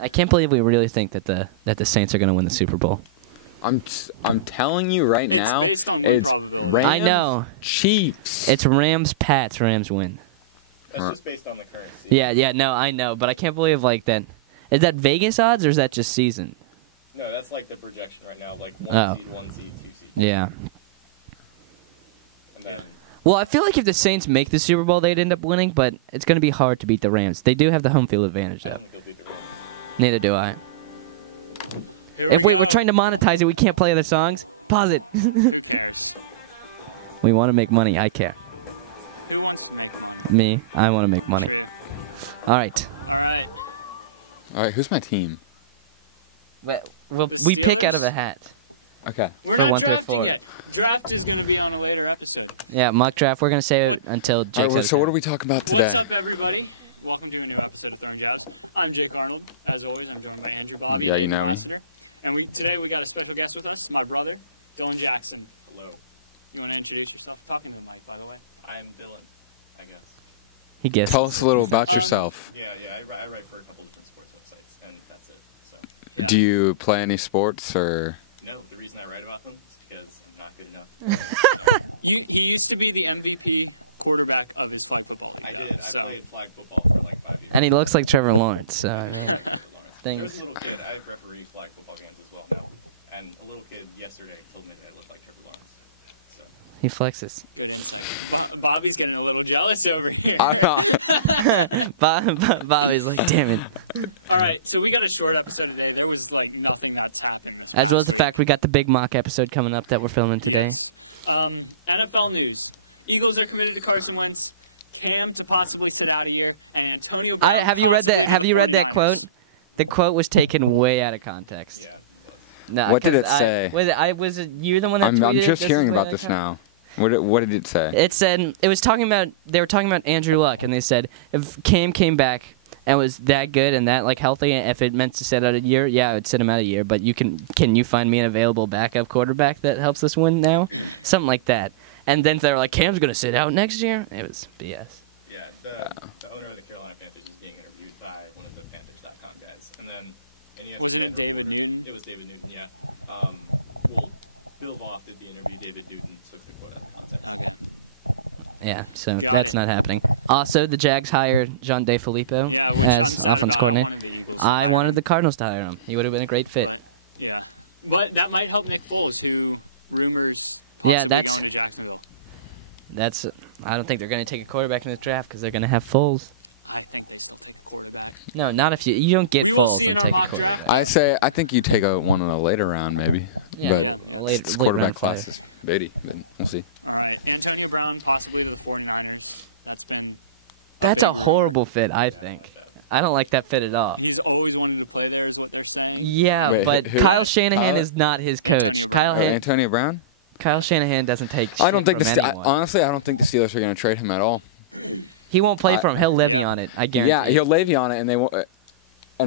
I can't believe we really think that the Saints are going to win the Super Bowl. I'm telling you right now, it's Rams, I know. Chiefs. It's Rams, Pats, Rams win. That's just based on the current season. Yeah, no, I know, but I can't believe like that. Is that Vegas odds or is that just season? No, that's like the projection right now, like 1 seed, 1 seed, 2 seed. Yeah. And then, Well, I feel like if the Saints make the Super Bowl, they'd end up winning, but it's going to be hard to beat the Rams. They do have the home field advantage, I though. think they'll beat the Rams. Neither do I. If we're trying to monetize it, we can't play other songs. Pause it. We want to make money. I care. Who wants to make money? Me, I want to make money. All right. All right, who's my team? We pick out of a hat. Okay. We're For not 1 through drafting 4. yet. Draft is going to be on a later episode. Yeah, mock draft. We're going to save it until Jake All right, says so it. what are we talking about today? What's up, everybody? Welcome to a new episode of Throwing Jabs. I'm Jake Arnold. As always, I'm joined by Andrew Bobby. Yeah, you know me. And today we got a special guest with us, my brother, dy1anjaxon. Hello. You want to introduce yourself? Talking to the mic, by the way. I'm Dylan, I guess. He guessed. Tell us a little about yourself. Yeah, I write for a couple different sports websites, and that's it. So. Do you play any sports or? No, the reason I write about them is because I'm not good enough. He used to be the MVP quarterback of his flag football team. I did. I played flag football for like 5 years. And he looks like Trevor Lawrence, so I mean, There was things. a little kid. I referee flag football games as well now. And a little kid yesterday told me that I looked like Trevor Lawrence. So. He flexes. Good insight. Bobby's getting a little jealous over here. I'm not. Bobby's like, damn it. All right, so we got a short episode today. There was like nothing that's happening. As well as the fact we got the big mock episode coming up that we're filming today. NFL news. Eagles are committed to Carson Wentz. Cam to possibly sit out a year, and Antonio. Have you read that quote? The quote was taken way out of context. Yeah. No, What did it 'cause say? Was it you the one that I'm tweeted just it? hearing This is way about out this of now. What did it say? It said they were talking about Andrew Luck, and they said if Cam came back and was that good and that like healthy, if it meant to sit out a year, yeah, I would sit him out a year. But can you find me an available backup quarterback that helps us win now? Something like that. And then they were like, Cam's gonna sit out next year. It was BS. Yeah, the owner of the Carolina Panthers is being interviewed by one of the Panthers.com guys. And then an ESPN Was it David reporter- Newton? It was David Newton, yeah. Well, Bill Voth did the interview. David Newton took the quote out of context. Yeah, so that's not happening. Also, the Jags hired John DeFilippo as offense coordinator. I wanted the Cardinals to hire him. He would have been a great fit. Yeah, but that might help Nick Foles, who rumors. Yeah, to Jacksonville. I don't think they're going to take a quarterback in the draft because they're going to have Foles. I think they still take a quarterback. No, not if you don't get We will Foles see and in our take a mock draft. quarterback. I think you take one in a later round maybe. Yeah, but late quarterback round class player. is Beatty. But we'll see. All right, Antonio Brown possibly to the 49ers. That's a horrible fit, I think. I don't like that fit at all. He's always wanted to play there, is what they're saying. Yeah, Wait, but who? Kyle Shanahan Kyle? is not his coach. Antonio Brown? Kyle Shanahan doesn't take shit I don't think from anyone. honestly, I don't think the Steelers are going to trade him at all. He won't play for him. He'll levy on it. I guarantee. Yeah, he'll levy on it, and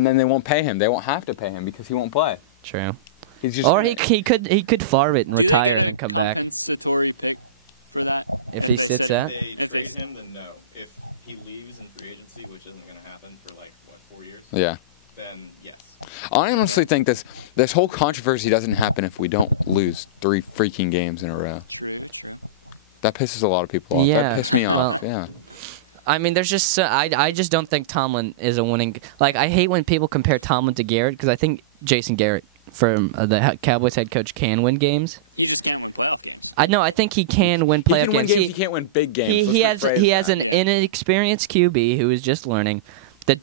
then they won't pay him. They won't have to pay him because he won't play. True. He's just Or he could farm it and retire and then come back. If he sits out. If they trade him, then no. If he leaves in free agency, which isn't going to happen for like, 4 years? Yeah. Then yes. I honestly think this whole controversy doesn't happen if we don't lose 3 freaking games in a row. That pisses a lot of people off. Yeah, That pissed me off. well, Yeah. I mean, there's just I just don't think Tomlin is a winning. Like, I hate when people compare Tomlin to Garrett because I think Jason Garrett from the Cowboys head coach can win games. He just can't win playoff games. I think he can win He playoff can win games. games. He can't win big games. He has an inexperienced QB who is just learning. The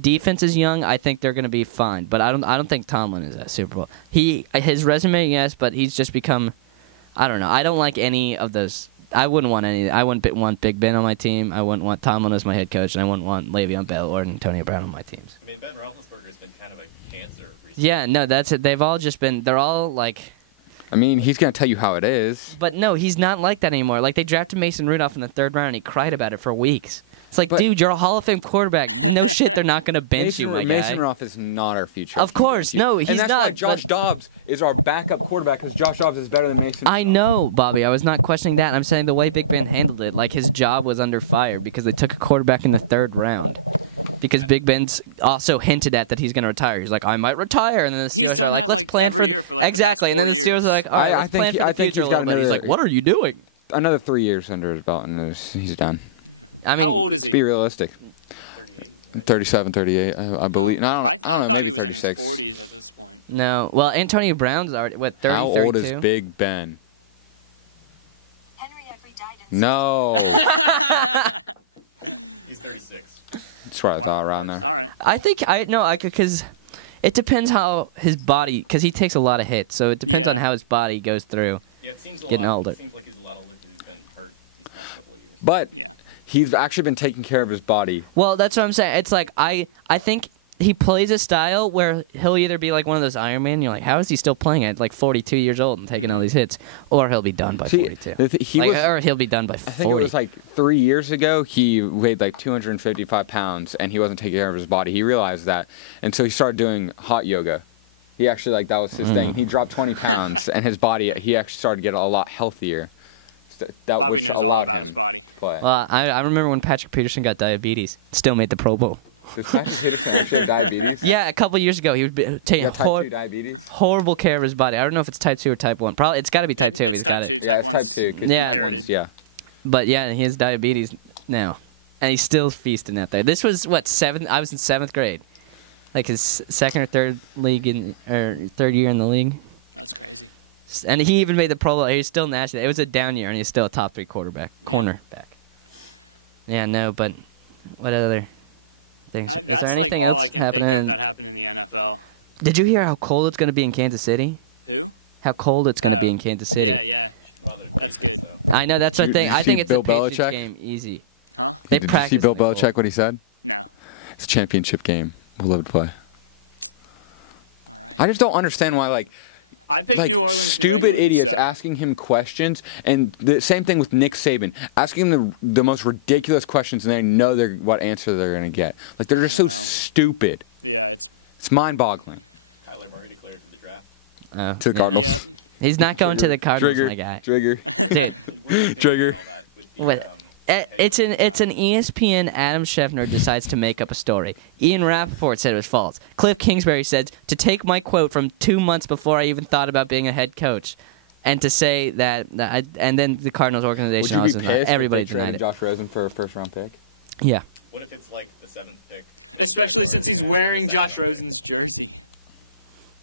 defense is young. I think they're going to be fine, but I don't think Tomlin is at Super Bowl. His resume, yes, but he's just become. I don't know. I don't like any of those. I wouldn't want any. I wouldn't want Big Ben on my team. I wouldn't want Tomlin as my head coach, and I wouldn't want Le'Veon Bell or Antonio Brown on my teams. I mean, Ben Roethlisberger's been kind of a cancer recently. Yeah, no, that's it. They've all just been. They're all like. I mean, he's going to tell you how it is. But no, he's not like that anymore. Like, they drafted Mason Rudolph in the 3rd round, and he cried about it for weeks. It's like, dude, you're a Hall of Fame quarterback. No shit, they're not going to bench you, my guy. Mason Rudolph is not our future. Of course, no, he's and that's not. why Josh Dobbs is our backup quarterback because Josh Dobbs is better than Mason. I know, Bobby. I was not questioning that. I'm saying the way Big Ben handled it, like his job was under fire because they took a quarterback in the 3rd round. because Big Ben's also hinted at that he's going to retire. He's like, I might retire, and then the Steelers are like, let's plan for exactly, and then the Steelers are like, all right, let's plan for the future a little bit. He's like, what are you doing? Another 3 years under his belt, and he's done. I mean, let's be realistic. 37, 38, I believe. No, I don't know, maybe 36. No, well, Antonio Brown's already what 30, How 32? old is Big Ben? Henry Every died in No. He's 36. That's what I thought around there. I think because it depends how his body, because he takes a lot of hits, so it depends on how his body goes through Yeah, it seems getting older. It seems like he's a lot older because he's been hurt. But he's actually been taking care of his body. Well, that's what I'm saying. It's like I think he plays a style where he'll either be like one of those Iron Man, you're like, how is he still playing at like 42 years old and taking all these hits, or he'll be done by 42. Or he'll be done by 40. I think it was like 3 years ago, he weighed like 255 pounds, and he wasn't taking care of his body. He realized that, and so he started doing hot yoga. He actually, like, that was his thing. He dropped 20 pounds, and his body, he actually started getting a lot healthier, which allowed him to play. Well, I remember when Patrick Peterson got diabetes, still made the Pro Bowl. Does Patrick Peterson actually have diabetes? Yeah, a couple years ago, he would be taking type 2 diabetes? horrible care of his body. I don't know if it's type 2 or type 1. Probably, it's got to be type 2 if he's got it. Yeah, it's type 2. Yeah. Yeah. But yeah, he has diabetes now, and he's still feasting out there. This was what, I was in 7th grade, like his second or third third year in the league, and he even made the Pro Bowl. He's still national. It was a down year, and he's still a top 3 cornerback. Yeah, no, but what other things? Is there anything else happening? In the NFL. Did you hear how cold it's going to be in Kansas City? Who? How cold it's going to be in Kansas City. Yeah. That's good, though. I know, that's what I think. I think it's Bill a Patriots Belichick? game, easy. Huh? They Did you practice. see Bill Belichick, what he said? It's a championship game. We'll love to play. I just don't understand why, like stupid idiots asking him questions, and the same thing with Nick Saban, asking him the most ridiculous questions, and they know what answer they're going to get. Like, they're just so stupid. Yeah, It's mind-boggling. Kyler Murray declared to the draft. To the Cardinals. He's not going to the Cardinals, my guy. Trigger. Dude, Trigger. what? It's an ESPN. Adam Schefter decides to make up a story. Ian Rappaport said it was false. Cliff Kingsbury said to take my quote from 2 months before I even thought about being a head coach, and to say and then the Cardinals organization Would you be pissed everybody if they denied traded it. Josh Rosen for a first-round pick? Yeah. What if it's like the 7th pick? especially since he's wearing Josh Rosen's jersey.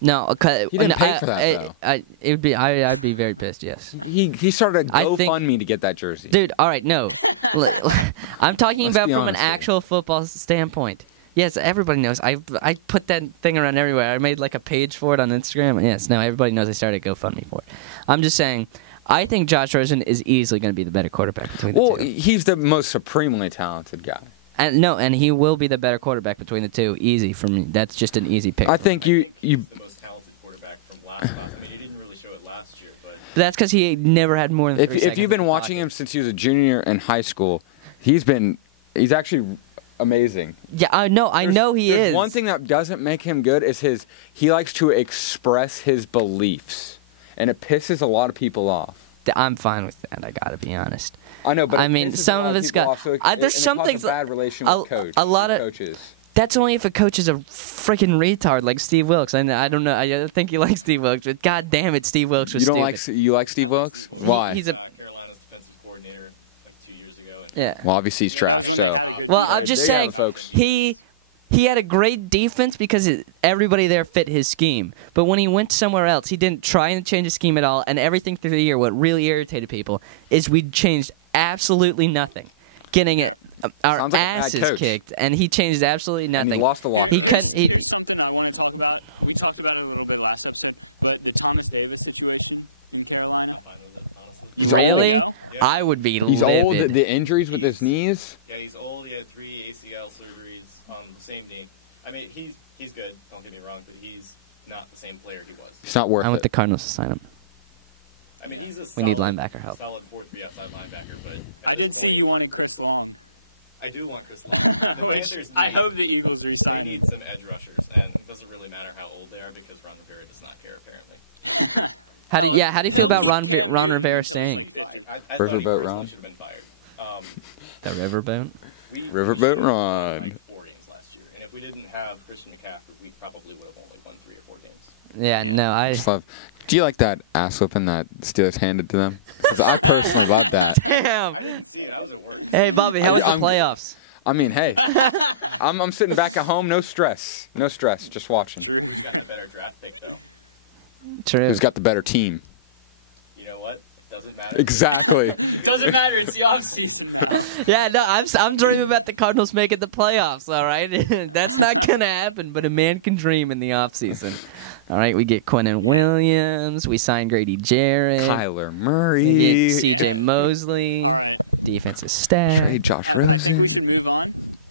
No, He didn't pay for that, though. I'd be very pissed. Yes. He started a I think- GoFundMe to get that jersey. Dude, all right, no. I'm talking Let's about be from an honest here. actual football standpoint. Yes, everybody knows. I put that thing around everywhere. I made like a page for it on Instagram. Yes, now everybody knows I started GoFundMe for it. I'm just saying, I think Josh Rosen is easily going to be the better quarterback between the Well, two. he's the most supremely talented guy. And he will be the better quarterback between the two. Easy for me. That's just an easy pick. I think you The most talented quarterback from last class. I mean, he didn't really show it last year, but That's because he never had more than 3 seconds if you've been in the watching pocket. him since he was a junior in high school, he's actually amazing. Yeah, I know he There's is. one thing that doesn't make him good is he likes to express his beliefs, and it pisses a lot of people off. I'm fine with that. I gotta be honest. I know, but I it mean, pisses some a lot of it's people got- off, so there's and some it causes things a bad relation with coaches. That's only if a coach is a freaking retard like Steve Wilkes. I don't know. I think you like Steve Wilkes, but god damn it, Steve Wilkes was You don't stupid. you like Steve Wilkes? Why? He's a Carolina's defensive coordinator like 2 years ago. And yeah. Well, obviously he's trash. So Well, I'm just there you have saying it, folks. he had a great defense because everybody there fit his scheme. But when he went somewhere else, he didn't try and change the scheme at all. And everything through the year, what really irritated people is we changed absolutely nothing, getting our Sounds like a bad asses coach. kicked, and he changed absolutely and nothing. he lost the locker He room. couldn't. Here's something I want to talk about. We talked about it a little bit last episode, but the Thomas Davis situation in Carolina. I'm fine with it, honestly. He's Really? old. Yeah. I would be He's livid. old. The injuries with his knees. Yeah, he's old. He had 3 ACL surgeries on the same knee. I mean, he's good. Don't get me wrong, but he's not the same player he was. He's not worth I want it. the Cardinals to sign him. I mean, he's a We need solid- linebacker help. Solid 4-3 outside linebacker, but I at did this see point, you wanting Chris Long. I do want Chris Long. The Which Panthers I need- hope the Eagles They re-sign. need some edge rushers, and it doesn't really matter how old they are because Ron Rivera does not care, apparently. How do you feel about Ron Rivera staying? I Riverboat thought he personally Ron? should have been fired. The Riverboat? We Riverboat won, Ron. like 4 games last Christian McCaffrey, we probably would have only won 3 or 4 games. Yeah, no, I Just love. Do you like that ass whipping that Steelers handed to them? Because I personally love that. damn. I didn't see it. I was at work. Hey, Bobby, how was the I'm- playoffs? I mean, hey, I'm sitting back at home, no stress, just watching. Who's gotten a better draft pick, though? True. Who's got the better team? You know what? Doesn't matter. Exactly. Doesn't matter. It's the offseason. Yeah, no, I'm dreaming about the Cardinals making the playoffs. All right, that's not gonna happen, but a man can dream in the offseason. All right, we get Quinnen Williams, we sign Grady Jarrett, Kyler we Murray. get C.J. Mosley, All right. defensive staff. Trade Josh I think we Rosen. should move on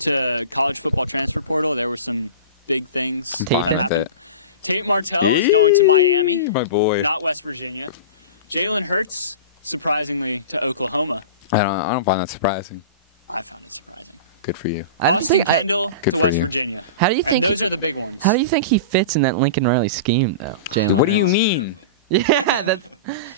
to college football transfer portal. There was some big things. I'm fine Tathan? with it. Tate Martell, Eee, my boy. not West Virginia. Jalen Hurts, surprisingly, to Oklahoma. I don't find that surprising. Good for you. I don't think I. Kendall Good to for West you. Virginia. How do you think? Those are the big ones. How do you think he fits in that Lincoln Riley scheme, though? Jalen What do you Hurts? mean? Yeah, that's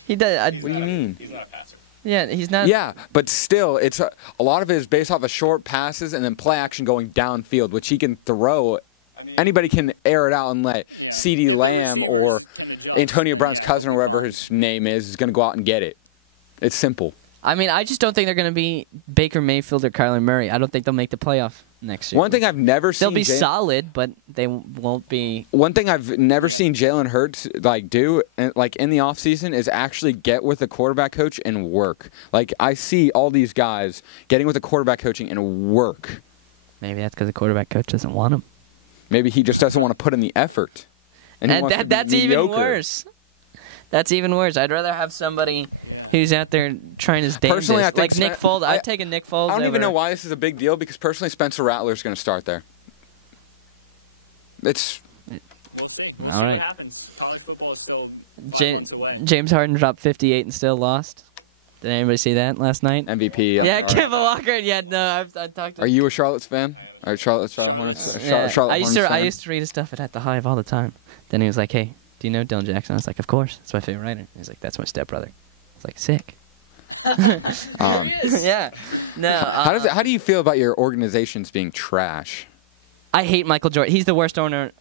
he does. He's What do you not a- mean? He's not a passer. Yeah, he's not. Yeah, but still, it's a lot of it is based off of short passes and then play action going downfield, which he can throw. I mean, Anybody can air it out and let C.D. Lamb or In the jump. Antonio Brown's cousin or whatever his name is going to go out and get it. It's simple. I mean, I just don't think they're going to be Baker Mayfield or Kyler Murray. I don't think they'll make the playoff next year. One thing I've never seen. They'll be Jalen- solid, but they won't be. One thing I've never seen Jalen Hurts do, like in the offseason, is actually get with the quarterback coach and work. Like I see all these guys getting with the quarterback coaching and work. Maybe that's because the quarterback coach doesn't want him. Maybe he just doesn't want to put in the effort. And he And wants to be that's even mediocre. worse. That's even worse. I'd rather have somebody who's out there trying his damnedest. Personally, I think like Nick Foles. I'd take a Nick Foles. I don't even over- know why this is a big deal because personally, Spencer Rattler's going to start there. It's We'll see. We'll All see right. what happens. College football is still 5 Ja- months away. James Harden dropped 58 and still lost. Did anybody see that last night? MVP. I'm yeah, sorry. Kemba Walker. Yeah, no, I talked to. Are you a Charlotte's fan? Are Charlotte Hornets? Yeah, Charlotte I Hornets I fan? used to read his stuff at the Hive all the time. Then he was like, "Hey, do you know Dylan Jackson?" I was like, "Of course, that's my favorite writer." He's like, "That's my stepbrother." I was like, "Sick." Um, Yeah. No. how do you feel about your organizations being trash? I hate Michael Jordan. He's the worst owner,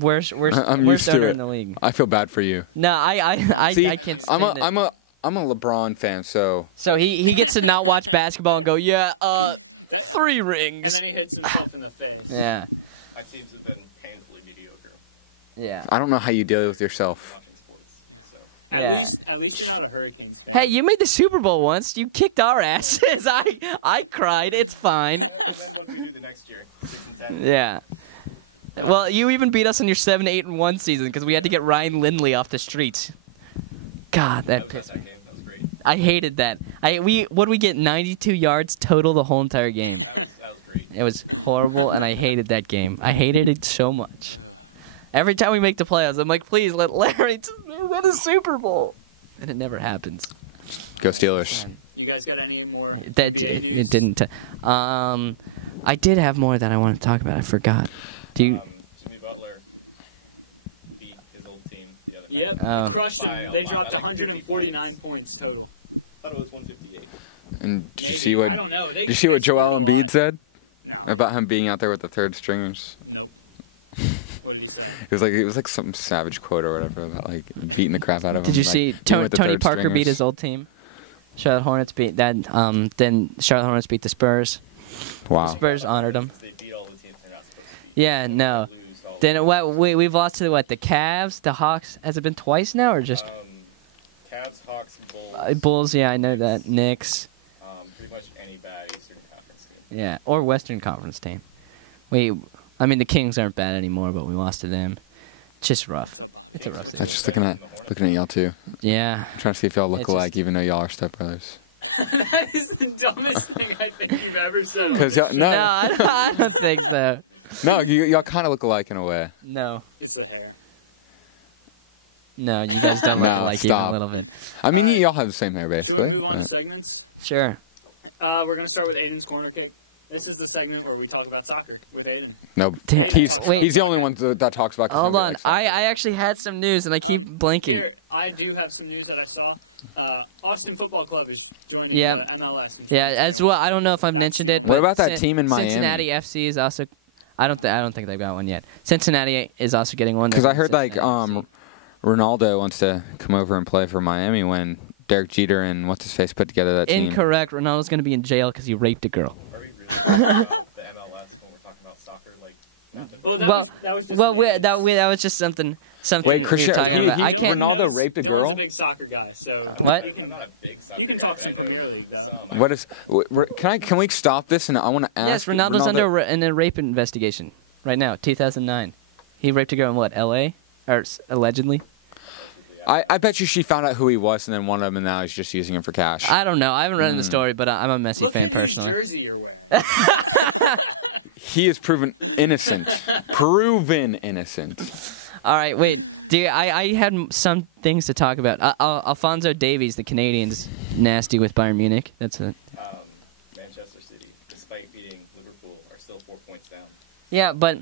worst I'm worst used to owner it. in the league. I feel bad for you. No, I See, can't stand it. I'm a LeBron fan, so So he gets to not watch basketball and go, yeah, 3 And rings. then he hits himself in the face. Yeah, my teams have been painfully mediocre yeah. I don't know how you deal with yourself. watching sports. So Yeah. At least you're not a Hurricanes fan. Hey, you made the Super Bowl once. You kicked our asses. I cried. It's fine. and then what do we do the next year? 6 and 10. Yeah. Well, you even beat us in your 7-8-1 season because we had to get Ryan Lindley off the streets. God, that That pissed was me. that game. That was great. I hated that. What did we get? 92 yards total the whole entire game. That was great. It was horrible, and I hated that game. I hated it so much. Every time we make the playoffs, I'm like, please let Larry win a Super Bowl, and it never happens. Go Steelers. You guys got any more? That NBA news? it didn't. I did have more that I wanted to talk about. I forgot. Do you? Jimmy Butler beat his old team the other Yep, night. crushed By them. a They lot, dropped by like 149 points total. I thought it was 158. And did you Maybe. see what? I don't know. Did you see what Joel Embiid said No. about him being out there with the third stringers? Nope. What did he say? It was like some savage quote or whatever about like beating the crap out of him. Did you like, see being with the Tony third Parker beat stringers. his old team? Charlotte Hornets beat that. Then Charlotte Hornets beat the Spurs. The Wow. Spurs honored them. They beat all the teams they're not supposed to beat. Yeah, no. Lose all Then what? We've lost to what? The Cavs, the Hawks. Has it been twice now, or just Cavs, Hawks, Bulls. Bulls? Yeah, I know that. Knicks. Pretty much any bad Eastern Conference team. Yeah, or Western Conference team. I mean the Kings aren't bad anymore, but we lost to them. It's just rough. It's a rough I was season. just looking at y'all too. Yeah. I'm trying to see if y'all look It's alike, just- even though y'all are stepbrothers. That is the dumbest thing I think you've ever said. Because No, I don't think so. y'all kind of look alike in a way. No. It's the hair. No, you guys don't look No, alike even stop. a little bit. I mean, y'all have the same hair Should we basically. move on to but- segments? Sure. We're going to start with Aiden's Corner Kick. This is the segment where we talk about soccer with Aiden. No, Damn. he's Wait. the only one that talks about. 'cause Hold nobody on. likes soccer. I actually had some news and I keep blanking. Here, I do have some news that I saw. Austin Football Club is joining Yeah. the MLS. Yeah, as well. I don't know if I've mentioned it. What but about that team in Miami? Cincinnati FC is also. I don't think they've got one yet. Cincinnati is also getting one. Because I heard Cincinnati Ronaldo wants to come over and play for Miami when Derek Jeter and what's his face put together that team. Incorrect. Ronaldo's going to be in jail because he raped a girl. Are we really talking about the MLS when we're talking about soccer? Like, That was just that was just something. Wait, we were Christian, talking about. I can't. Ronaldo raped a Dylan's girl? a big soccer guy, so What? I'm not a big soccer you can guy, talk but some I know Premier League though. some. What is? Can we stop this? And I want to ask. Yes, Ronaldo's under a rape investigation right now. 2009, he raped a girl in what? L.A. or allegedly. I bet you she found out who he was and then wanted him, and now he's just using him for cash. I don't know. I haven't read the story, but I'm a Messi Look fan at personally. his jersey you're wearing. He is proven innocent. Proven innocent. All right, wait. I had some things to talk about. Alphonso Davies, the Canadians, nasty with Bayern Munich. That's it. Manchester City, despite beating Liverpool, are still 4 points down. Yeah, but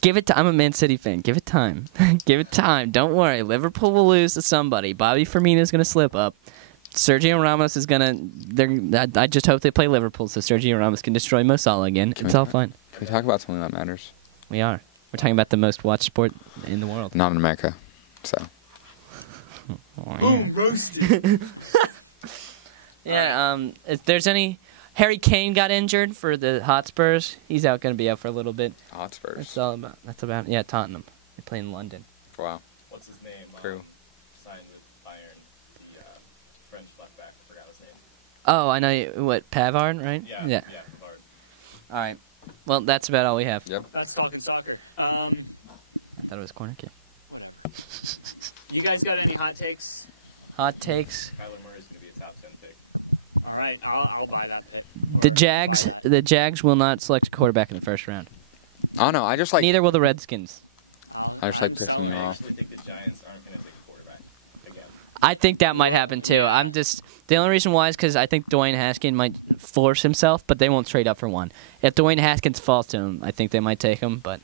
give it time. I'm a Man City fan. Give it time. Give it time. Don't worry. Liverpool will lose to somebody. Bobby Firmino's going to slip up. Sergio Ramos is going to... I just hope they play Liverpool so Sergio Ramos can destroy Mo Salah again. It's all fine. Can we talk about something that matters? We are. We're talking about the most watched sport in the world. Not in America. So. Boom, roasted. Yeah, if there's any... Harry Kane got injured for the Hotspurs. He's going to be out for a little bit. Hotspurs. That's about... Yeah, Tottenham. They play in London. Wow. What's his name? Crew. Signed with Bayern, the French black back. I forgot his name. Oh, I know you... What, Pavard, right? Yeah. Pavard. All right. Well, that's about all we have. Yep. That's talking soccer. I thought it was corner kick. Whatever. You guys got any hot takes? Hot takes. Kyler Murray's going to be a top 10 pick. All right, I'll buy that pick. The Jags will not select a quarterback in the first round. I don't know. I just like. Neither will the Redskins. I just like pissing you I off. actually think the Giants aren't going to take a quarterback again. I think that might happen too. The only reason why is because I think Dwayne Haskins might force himself, but they won't trade up for one. If Dwayne Haskins falls to him, I think they might take him. But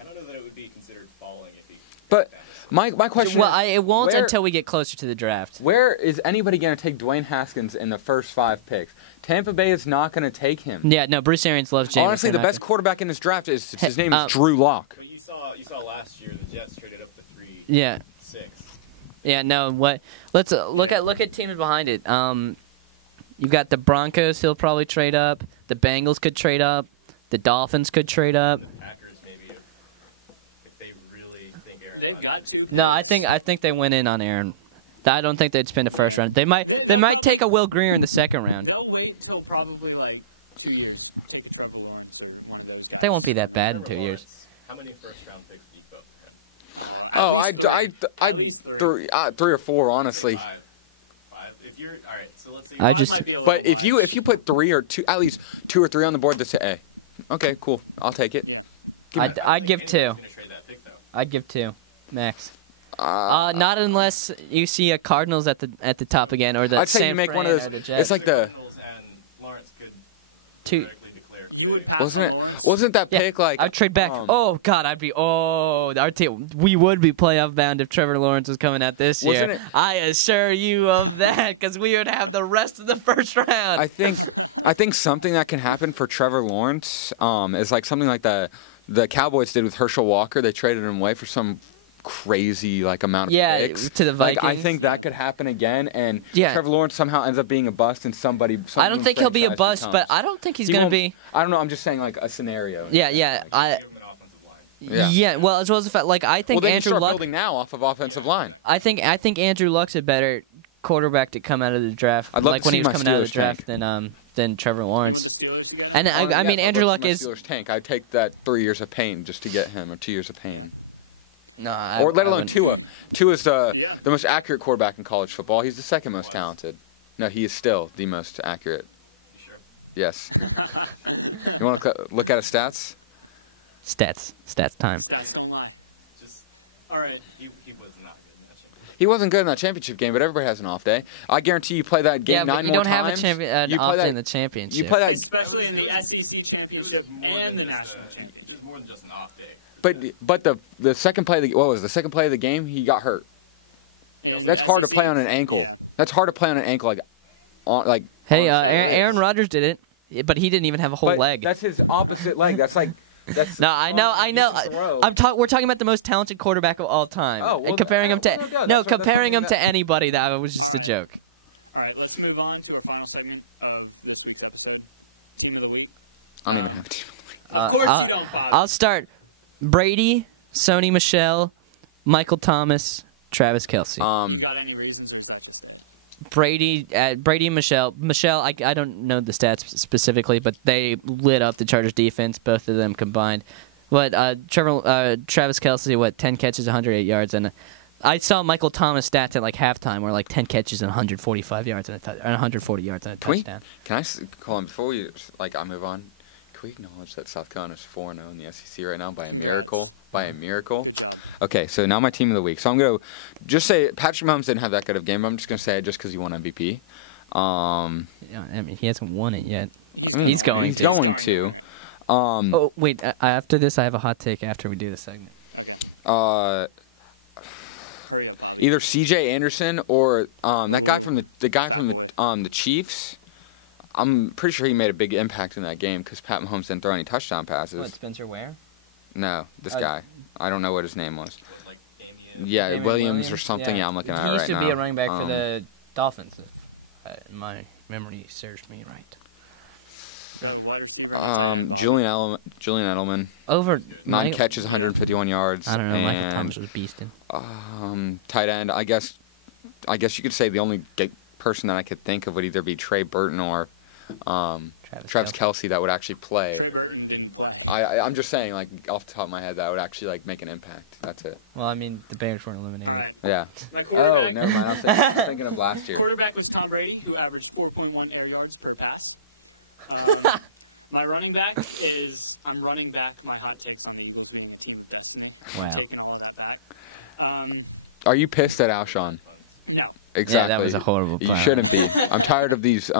I don't know that it would be considered falling if he. But my question is, it won't where- until we get closer to the draft. where is anybody going to take Dwayne Haskins in the first 5 picks? Tampa Bay is not going to take him. Yeah, no. Bruce Arians loves James. Honestly, the best quarterback in this draft is his name is Drew Lock. But you saw last year the Jets traded up to 3-6. Yeah. Yeah. No. What? Let's look at teams behind it. You've got the Broncos. He'll probably trade up. The Bengals could trade up. The Dolphins could trade up. The Packers maybe if they really think Aaron. They've got to. No, I think they went in on Aaron. I don't think they'd spend a first round. They might take a Will Greer in the second round. They'll wait till probably like 2 years. Take a Trevor Lawrence or one of those guys. They won't be that bad in 2 years. How many first round picks do you vote for him? Oh, I At least 3 or 4, honestly. Five. If you're all right, so let's say. I just- might be a little But if high. you put 3 or 2, at least 2 or 3 on the board, that's hey, okay, cool, I'll take it. Yeah. I'd give 2. Gonna trade that pick though. I'd give 2, max. Not unless you see a Cardinals at the top again, or the I'd say San you make Fran one of or those. the Jets. It's like the Cardinals and Lawrence could Two. theoretically declare. You would today. pass wasn't on it? Lawrence? Wasn't that Yeah, pick like? I'd trade back. Oh God, our team. We would be playoff bound if Trevor Lawrence was coming out this Wasn't year. it- I assure you of that, because we would have the rest of the first round. I think something that can happen for Trevor Lawrence is like something like the Cowboys did with Herschel Walker. They traded him away for some crazy like amount of picks to the Like, Vikings. I think that could happen again, and Yeah. Trevor Lawrence somehow ends up being a bust, and I don't think he'll be a franchise bust, but becomes. I don't think he's He going to won't- be. I don't know. I'm just saying like a scenario. Yeah. Give him an offensive line. Yeah. Well, as well as the fact, like I Well, think then you Andrew start Luck. building now off of offensive line. I think Andrew Luck's a better quarterback to come out of the draft, I'd love like to when he see was my coming out of the Steelers draft tank. than Trevor With Lawrence. the Steelers together? And I mean, Andrew Luck my is Steelers tank. I'd take that 3 years of pain just to get him, or 2 years of pain. no, Or let alone Tua. Tua's the Yeah. most accurate quarterback in college football. He's the second most talented. No, he is still the most accurate. You sure? Yes. You want to look at his stats? Stats time. Stats don't lie. Just All right. he was not good in that championship. He wasn't good in that championship game, but everybody has an off day. I guarantee you play that game Yeah, but 9 you more don't have times. a champion you play often that, in the championship. You play that, Especially in the SEC championship and the national championship. It was more than just an off day. but the second play of the what was the second play of the game? He got hurt. And That's hard to SEC play on an ankle. Yeah. That's hard to play on an ankle like. Hey, honestly, it is. Aaron Rodgers did it, but he didn't even have a whole But leg. That's his opposite leg. That's like That's No, I know. We're talking about the most talented quarterback of all time. Oh, well, and comparing him to comparing him to anybody. That was just a joke. All right, let's move on to our final segment of this week's episode. Team of the week. I don't even have a team. Of course you don't, Bob. I'll start. Brady, Sony Michel, Michael Thomas, Travis Kelce. You got any reasons, or is that just it? Brady and Michelle. Michelle, I don't know the stats specifically, but they lit up the Chargers defense, both of them combined. But Travis Kelce, 10 catches, 108 yards, and I saw Michael Thomas stats at like halftime, where like 10 catches and 145 yards and 140 yards and a touchdown. Can I call him before I move on? Can we acknowledge that South Carolina's 4-0 in the SEC right now by a miracle? By a miracle. Good job. Okay, so now my team of the week. So I'm gonna just say Patrick Mahomes didn't have that good of a game. But I'm just gonna say it just because he won MVP. Yeah, I mean, he hasn't won it yet. I mean, he's going to. Oh wait, after this, I have a hot take. After we do the segment. Either C.J. Anderson or that guy from the Chiefs. I'm pretty sure he made a big impact in that game because Pat Mahomes didn't throw any touchdown passes. What, Spencer Ware? No, this guy. I don't know what his name was. Like Damian. Yeah, Damian Williams or something. Yeah, I'm looking at it right now. He used to be a running back for the Dolphins, if my memory serves me right. Wide receiver. Julian Edelman. Over 9 catches, 151 yards. I don't know. And, Michael Thomas was beasting. Tight end. I guess you could say the only person that I could think of would either be Trey Burton or Travis Kelce that would actually play. Trey Burton didn't play. I'm just saying, like off the top of my head, that would actually like make an impact. That's it. Well, I mean, the Bears weren't eliminated. All right. Yeah. My Oh, quarterback, never mind. I was thinking of last year. quarterback was Tom Brady, who averaged 4.1 air yards per pass. My running back is I'm running back my hot takes on the Eagles being a team of destiny. Wow. I'm taking all of that back. Are you pissed at Alshon? No. Exactly. Yeah, that was a horrible You plan. shouldn't be. I'm tired of these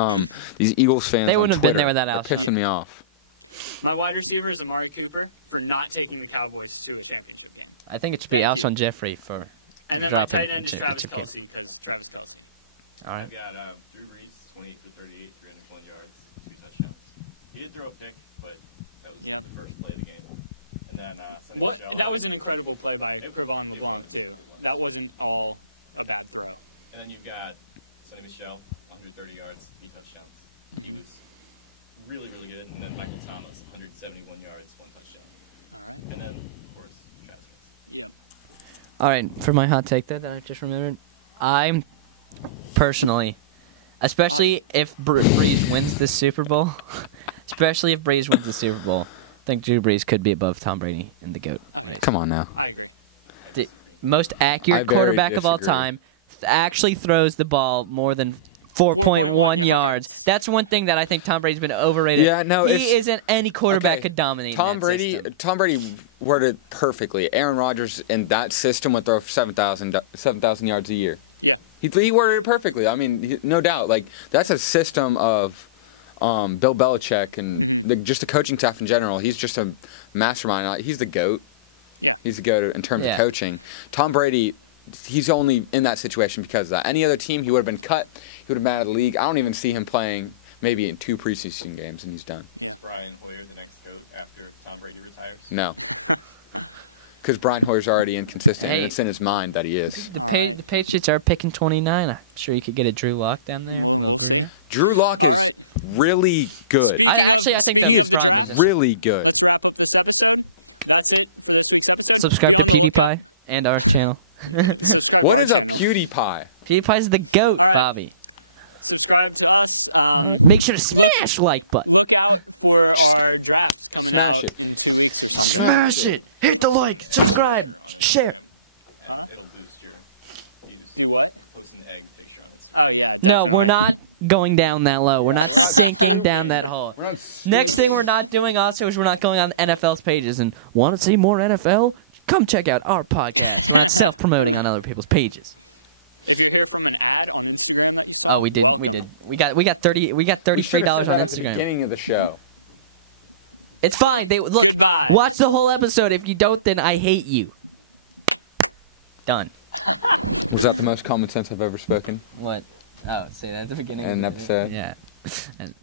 Eagles fans. They wouldn't on have been Twitter. there without They're Alshon. pissing me off. My wide receiver is Amari Cooper for not taking the Cowboys to a championship game. I think it should be Alshon Jeffrey for And then dropping my tight end is Travis championship game. Kelsey because Travis Kelsey. All right. I've got Drew Brees, 28 for 38, 301 yards, 2 touchdowns. He did throw a pick, but that was the first play of the game. And then Sonny Michel. That was an incredible play by Trevon LeBlanc, too. That wasn't all a bad throw. And then you've got Sonny Michel, 130 yards, 3 touchdowns. He was really, really good. And then Michael Thomas, 171 yards, 1 touchdown. And then, of course, Travis Kelce. Yeah. All right, for my hot take there that I just remembered, I'm personally, especially if Breeze wins the Super Bowl, I think Drew Brees could be above Tom Brady in the GOAT race. Come on now. I agree. The most accurate I very quarterback of all disagree. time actually throws the ball more than 4.1 yards. That's one thing that I think Tom Brady's been overrated. Yeah, no, he isn't any quarterback Okay, could dominate. Tom in that Brady. system. Tom Brady worded perfectly. Aaron Rodgers in that system would throw 7,000 yards a year. Yeah. He worded it perfectly. I mean, no doubt. Like that's a system of Bill Belichick and just the coaching staff in general. He's just a mastermind. Like, he's the GOAT. Yeah. He's the GOAT in terms Yeah. of coaching. Tom Brady, he's only in that situation because of that. Any other team, he would have been cut. He would have been out of the league. I don't even see him playing maybe in 2 preseason games, and he's done. Is Brian Hoyer the next GOAT after Tom Brady retires? No. Because Brian Hoyer's already inconsistent, Hey. and it's in his mind that he is. The Patriots are picking 29. I'm sure you could get a Drew Lock down there. Will Greer. Drew Lock is really good. I think the He is Broncos. really good. To wrap up this episode, that's it for this week's episode. Subscribe to PewDiePie and our channel. Subscribe- What is a PewDiePie? PewDiePie's the GOAT, All right. Bobby. Subscribe to us. Make sure to smash like button. Look out for our drafts coming Smash out it. in 2 weeks. Smash it. Hit the like. Subscribe. Share. And it'll boost your. You what? Post an egg picture on it. Oh, yeah. No, we're not going down that low. We're not we're not sinking stupid. down that hole. We're not Next thing we're not doing also is we're not going on NFL's pages. And want to see more NFL? Come check out our podcast. We're not self-promoting on other people's pages. If you hear from an ad on Instagram, that is Oh, we did. We did. We got $33 We should have said on that at the Instagram. beginning of the show. It's fine. They look. Goodbye. Watch the whole episode. If you don't, then I hate you. Done. Was that the most common sense I've ever spoken What? Oh, say that at the beginning. in an episode? Yeah. And